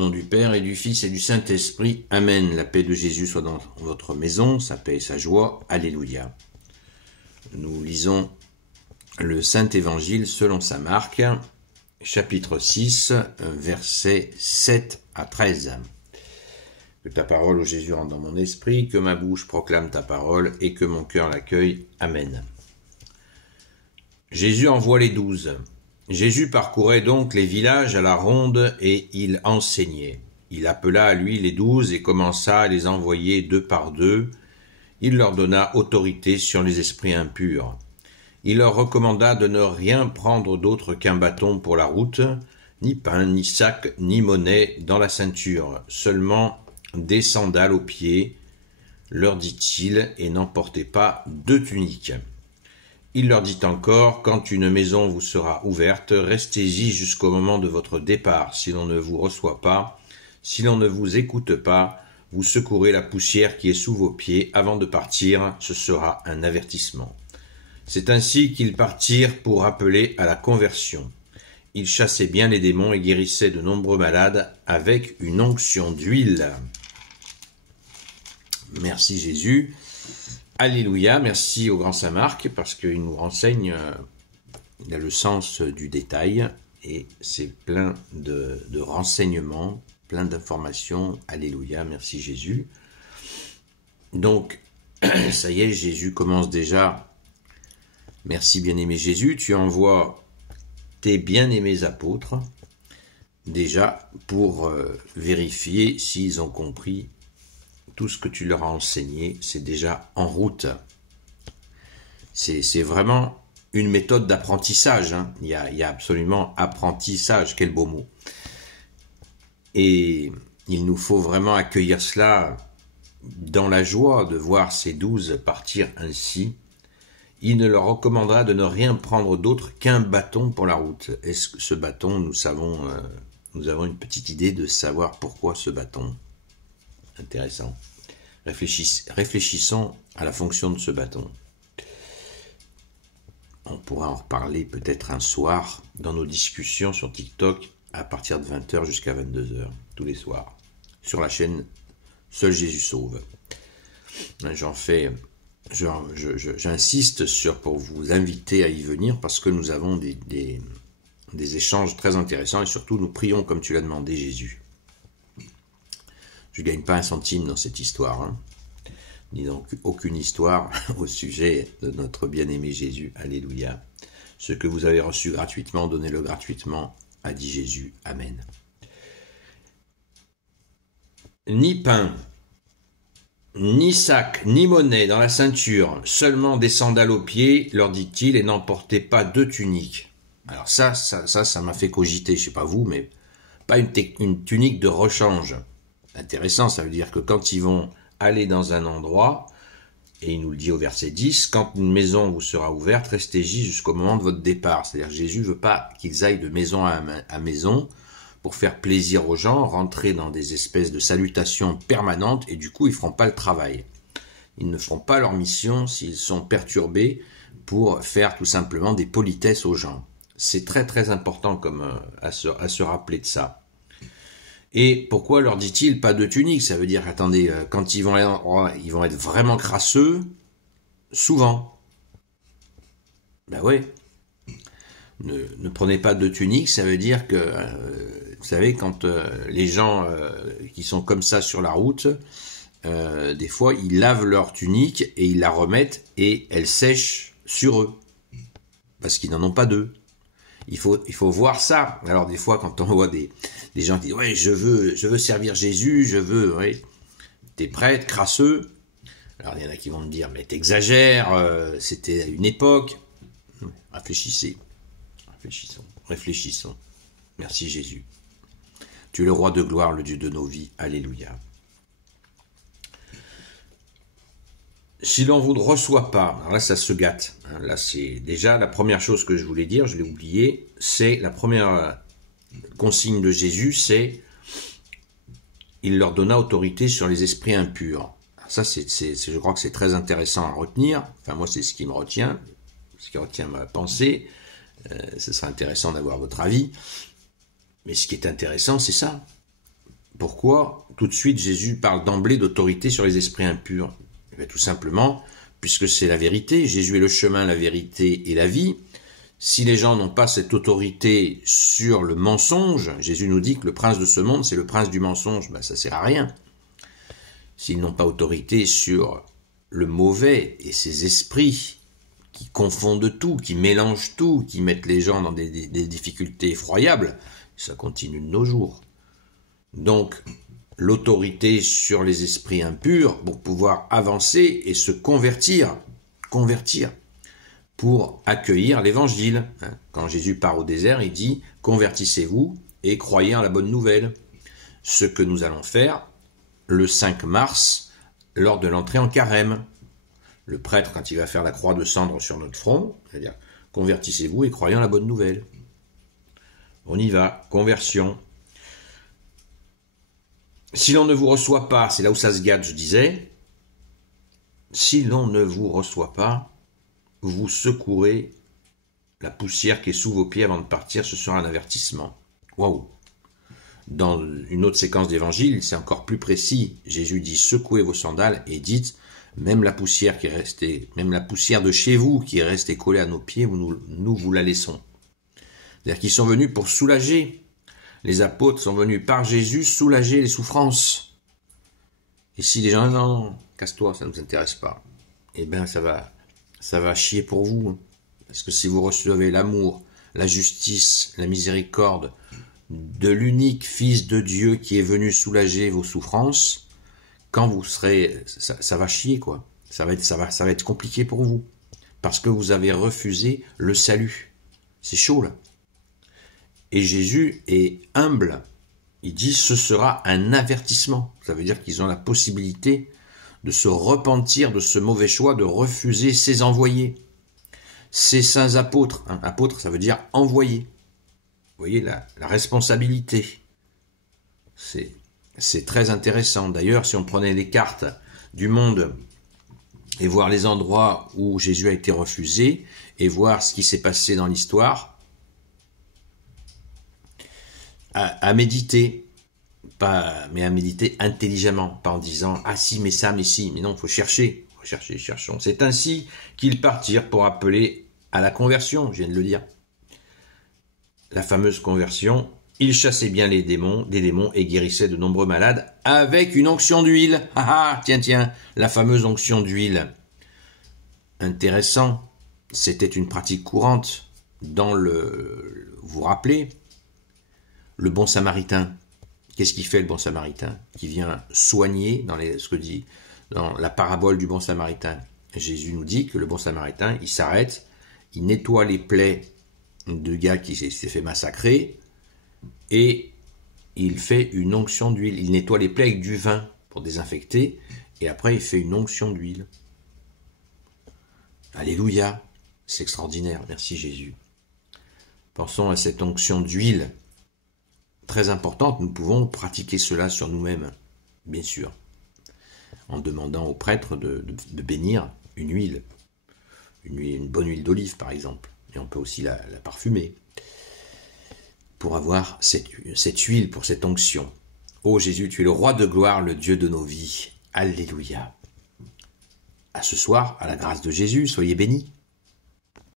Au nom du Père et du Fils et du Saint-Esprit. Amen. La paix de Jésus soit dans votre maison, sa paix et sa joie. Alléluia. Nous lisons le Saint-Évangile selon saint Marc, chapitre 6, versets 7 à 13. Que ta parole, ô Jésus, rentre dans mon esprit, que ma bouche proclame ta parole et que mon cœur l'accueille. Amen. Jésus envoie les 12. Jésus parcourait donc les villages à la ronde et il enseignait. Il appela à lui les 12 et commença à les envoyer deux par deux. Il leur donna autorité sur les esprits impurs. Il leur recommanda de ne rien prendre d'autre qu'un bâton pour la route, ni pain, ni sac, ni monnaie dans la ceinture, seulement des sandales aux pieds, leur dit-il, et n'emportez pas deux tuniques. Il leur dit encore, quand une maison vous sera ouverte, restez-y jusqu'au moment de votre départ. Si l'on ne vous reçoit pas, si l'on ne vous écoute pas, vous secourez la poussière qui est sous vos pieds avant de partir, ce sera un avertissement. C'est ainsi qu'ils partirent pour appeler à la conversion. Ils chassaient bien les démons et guérissaient de nombreux malades avec une onction d'huile. Merci Jésus. Alléluia, merci au grand saint Marc, parce qu'il nous renseigne, il a le sens du détail, et c'est plein de renseignements, plein d'informations. Alléluia, merci Jésus. Donc, ça y est, Jésus commence déjà. Merci bien-aimé Jésus, tu envoies tes bien-aimés apôtres, déjà pour vérifier s'ils ont compris tout ce que tu leur as enseigné, c'est déjà en route. C'est vraiment une méthode d'apprentissage. Hein. Il y a absolument apprentissage, quel beau mot. Et il nous faut vraiment accueillir cela dans la joie de voir ces 12 partir ainsi. Il ne leur recommandera de ne rien prendre d'autre qu'un bâton pour la route. Est-ce que ce bâton, nous avons une petite idée de savoir pourquoi ce bâton? Intéressant. Réfléchissons à la fonction de ce bâton. On pourra en reparler peut-être un soir dans nos discussions sur TikTok à partir de 20h jusqu'à 22h, tous les soirs, sur la chaîne Seul Jésus Sauve. J'insiste pour vous inviter à y venir parce que nous avons des échanges très intéressants et surtout nous prions comme tu l'as demandé Jésus. Je ne gagne pas un centime dans cette histoire, hein. Ni donc aucune histoire au sujet de notre bien-aimé Jésus. Alléluia. Ce que vous avez reçu gratuitement, donnez-le gratuitement, a dit Jésus. Amen. Ni pain, ni sac, ni monnaie dans la ceinture, seulement des sandales aux pieds, leur dit-il, et n'emportez pas deux tuniques. Alors ça m'a fait cogiter, je ne sais pas vous, mais pas une tunique de rechange. Intéressant, ça veut dire que quand ils vont aller dans un endroit, et il nous le dit au verset 10, quand une maison vous sera ouverte, restez-y jusqu'au moment de votre départ. C'est-à-dire Jésus ne veut pas qu'ils aillent de maison à maison pour faire plaisir aux gens, rentrer dans des espèces de salutations permanentes, et du coup ils ne feront pas le travail. Ils ne feront pas leur mission s'ils sont perturbés pour faire tout simplement des politesses aux gens. C'est très très important à se rappeler de ça. Et pourquoi leur dit-il pas de tunique? Ça veut dire, attendez, quand ils vont être vraiment crasseux, souvent. Ben ouais. Ne prenez pas de tunique, ça veut dire que, vous savez, quand les gens qui sont comme ça sur la route, des fois, ils lavent leur tunique et ils la remettent et elle sèche sur eux. Parce qu'ils n'en ont pas deux. Il faut voir ça. Alors des fois, quand on voit des gens qui disent « Ouais, je veux servir Jésus, ouais. T'es prêtre, crasseux. » Alors il y en a qui vont me dire « Mais t'exagères, c'était à une époque. » Réfléchissez. Réfléchissons. Merci Jésus. Tu es le roi de gloire, le Dieu de nos vies. Alléluia. Si l'on vous ne reçoit pas, alors là ça se gâte, hein, là c'est déjà la première chose que je voulais dire, je l'ai oublié, c'est la première consigne de Jésus, c'est il leur donna autorité sur les esprits impurs. Alors ça je crois que c'est très intéressant à retenir, enfin moi c'est ce qui me retient, ce qui retient ma pensée, ce sera intéressant d'avoir votre avis, mais ce qui est intéressant c'est ça, Pourquoi tout de suite Jésus parle d'emblée d'autorité sur les esprits impurs? Eh bien, tout simplement, puisque c'est la vérité, Jésus est le chemin, la vérité et la vie. Si les gens n'ont pas cette autorité sur le mensonge, Jésus nous dit que le prince de ce monde, c'est le prince du mensonge, ben, ça sert à rien. S'ils n'ont pas autorité sur le mauvais et ses esprits qui confondent tout, qui mélangent tout, qui mettent les gens dans des difficultés effroyables, ça continue de nos jours. Donc, l'autorité sur les esprits impurs pour pouvoir avancer et se convertir, pour accueillir l'évangile. Quand Jésus part au désert, il dit « Convertissez-vous et croyez en la bonne nouvelle ». Ce que nous allons faire le 5 mars, lors de l'entrée en carême. Le prêtre, quand il va faire la croix de cendre sur notre front, c'est-à-dire « Convertissez-vous et croyez en la bonne nouvelle ». On y va, conversion. Si l'on ne vous reçoit pas, c'est là où ça se gâte, je disais, si l'on ne vous reçoit pas, vous secourez la poussière qui est sous vos pieds avant de partir, ce sera un avertissement. Waouh! Dans une autre séquence d'évangile, c'est encore plus précis. Jésus dit, secouez vos sandales et dites, même la poussière qui est restée, même la poussière de chez vous qui est restée collée à nos pieds, nous vous la laissons. C'est-à-dire qu'ils sont venus pour soulager. Les apôtres sont venus par Jésus soulager les souffrances. Et si les gens disent non, casse-toi, ça ne nous intéresse pas, eh bien ça va chier pour vous. Parce que si vous recevez l'amour, la justice, la miséricorde de l'unique Fils de Dieu qui est venu soulager vos souffrances, quand vous serez, ça va chier quoi. Ça va être compliqué pour vous. Parce que vous avez refusé le salut. C'est chaud là. Et Jésus est humble. Il dit ce sera un avertissement. Ça veut dire qu'ils ont la possibilité de se repentir de ce mauvais choix, de refuser ses envoyés. Ces saints apôtres. Apôtre, ça veut dire envoyé. Vous voyez la responsabilité. C'est très intéressant. D'ailleurs, si on prenait les cartes du monde et voir les endroits où Jésus a été refusé et voir ce qui s'est passé dans l'histoire, à méditer, mais à méditer intelligemment, pas en disant ah si mais ça mais si, mais non, faut chercher, cherchons. C'est ainsi qu'ils partirent pour appeler à la conversion, je viens de le dire. La fameuse conversion, ils chassaient bien des démons et guérissaient de nombreux malades avec une onction d'huile. Ah tiens, la fameuse onction d'huile. Intéressant, c'était une pratique courante dans vous vous rappelez, le bon samaritain. Qu'est-ce qu'il fait le bon samaritain? Qui vient soigner dans la parabole du bon samaritain. Jésus nous dit que le bon samaritain, il s'arrête, il nettoie les plaies de gars qui s'est fait massacrer et il fait une onction d'huile. Il nettoie les plaies avec du vin pour désinfecter et après il fait une onction d'huile. Alléluia, c'est extraordinaire, merci Jésus. Pensons à cette onction d'huile très importante, nous pouvons pratiquer cela sur nous-mêmes, bien sûr, en demandant au prêtre de bénir une huile, une bonne huile d'olive par exemple, et on peut aussi la parfumer, pour avoir cette huile, pour cette onction. Ô Jésus, tu es le roi de gloire, le Dieu de nos vies. Alléluia. À ce soir, à la grâce de Jésus, soyez bénis.